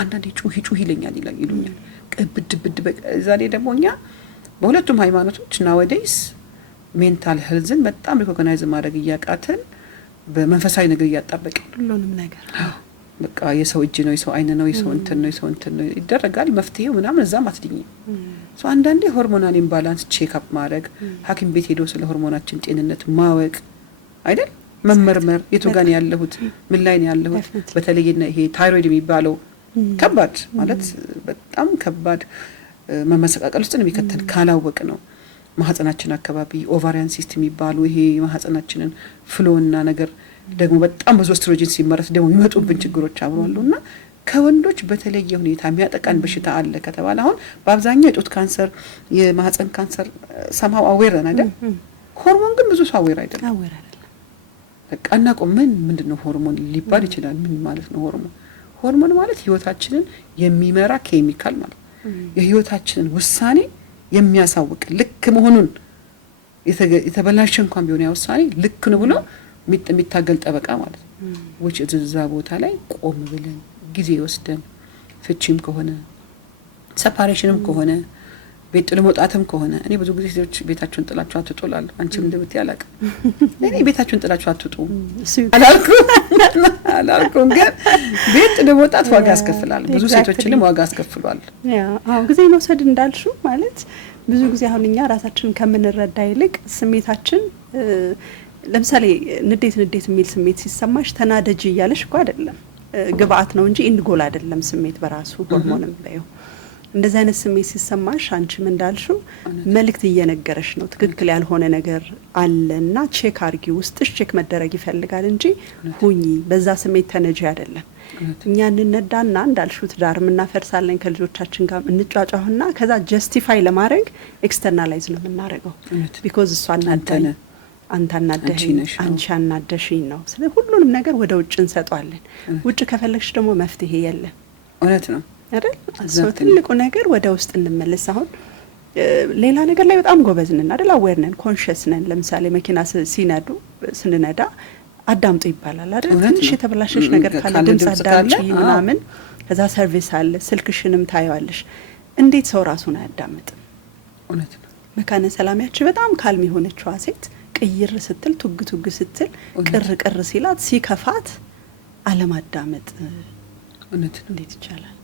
አንዳንዴ ጩሂ ይሉኛል ቅብድ ዛሬ ደግሞ እኛ በሁለቱም ሃይማኖቶች nowadays ሜንታል ሄልዝን በጣም ሪኮግናይዝ ማድረግ እያቃተን በመንፈሳዊ ነገር እያጣበቀ ሁሉንም ነገር በቃ የሰው እጅ ነው የሰው አይን ነው የሰው እንትን ነው ይደረጋል መፍትሄው ምናምን እዛም አትድኝ ሶ አንዳንዴ ሆርሞናል ኢምባላንስ ቼክ አፕ ማድረግ ሐኪም ቤት ሄዶ ስለ ሆርሞናችን ጤንነት ማወቅ አይደል መመርመር የቱጋን ያለሁት ምን ላይ ነው ያለሁት በተለይ ይሄ ታይሮይድ የሚባለው ከባድ ማለት በጣም ከባድ መመሰቃቀል ውስጥ ነው የሚከተል ካላወቅ ነው ማህፀናችን አካባቢ ኦቫሪያን ሲስተም የሚባሉ ይሄ ማህፀናችንን ፍሎና ነገር ደግሞ በጣም ብዙ ስትሮጅን ሲመረስ ደግሞ የሚመጡብን ችግሮች አብረዋሉና ከወንዶች በተለየ ሁኔታ የሚያጠቃን በሽታ አለ ከተባለ አሁን በአብዛኛው የጡት ካንሰር የማህፀን ካንሰር somehow aware አይደል ሆርሞን ግን ብዙ ሰው aware አይደለም በቃ እናቆም ምንድነው ሆርሞን ሊባል ይችላል ምን ማለት ነው ሆርሞን ማለት ህይወታችንን የሚመራ ኬሚካል ማለት የህይወታችንን ውሳኔ የሚያሳውቅ ልክ መሆኑን የተበላሸ እንኳን ቢሆን ያ ውሳኔ ልክ ነው ብሎ የሚታገል ጠበቃ ማለት ነው which is እዛ ቦታ ላይ ቆም ብለን ጊዜ ወስደን ፍቺም ከሆነ ሰፓሬሽንም ከሆነ ቤት ጥሎ መውጣትም ከሆነ እኔ ብዙ ጊዜ ሴቶች ቤታቸውን ጥላቸው አትጡላል አንቺም እንደምትይ አላውቅም እኔ ቤታቸውን ጥላቸው አትጡ አላልኩም ግን ቤት ጥሎ መውጣት ዋጋ ያስከፍላል ብዙ ሴቶችንም ዋጋ ያስከፍላል አዎ ጊዜ መውሰድ እንዳልሽው ማለት ብዙ ጊዜ አሁን እኛ ራሳችንን ከምንረዳ ይልቅ ስሜታችን ለምሳሌ ንዴት የሚል ስሜት ሲሰማሽ ተናደጂ እያለሽ እኮ አይደለም ግብአት ነው እንጂ ኢንድ ጎል አይደለም ስሜት በራሱ ሆርሞንም ባይው እንደዚህ አይነት ስሜት ሲሰማሽ አንቺም እንዳልሽው መልእክት እየነገረሽ ነው ትክክል ያልሆነ ነገር አለና ቼክ አርጊ ውስጥሽ ቼክ መደረግ ይፈልጋል እንጂ ሁኚ በዛ ስሜት ተነጂ አይደለም እኛ እንነዳና እንዳልሽው ትዳር ምናፈርሳለን ከልጆቻችን ጋር እንጫጫውና ከዛ ጀስቲፋይ ለማድረግ ኤክስተርናላይዝ ነው የምናደርገው ቢኮዝ እሷ አንተ አንቺ አናደሽኝ ነው ስለዚህ ሁሉንም ነገር ወደ ውጭ እንሰጣለን ውጭ ከፈለግሽ ደግሞ መፍትሄ የለም እውነት ነው አይደል ሰው ትልቁ ነገር ወደ ውስጥ እንመለስ አሁን ሌላ ነገር ላይ በጣም ጎበዝ ነን አይደል አዌር ነን ኮንሺየስ ነን ለምሳሌ መኪና ስንነዳ አዳምጡ ይባላል አይደል ትንሽ የተበላሸሽ ነገር ካለ ድምጽ አዳምጪ ምናምን ከዛ ሰርቪስ አለ ስልክሽንም ታያለሽ እንዴት ሰው ራሱን አያዳምጥም እውነት ነው መካነ ሰላም በጣም ካልም የሆነችው ሴት ቅይር ስትል ቱግ ስትል ቅር ሲላት ሲከፋት አለማዳመጥ እውነት እንዴት ይቻላል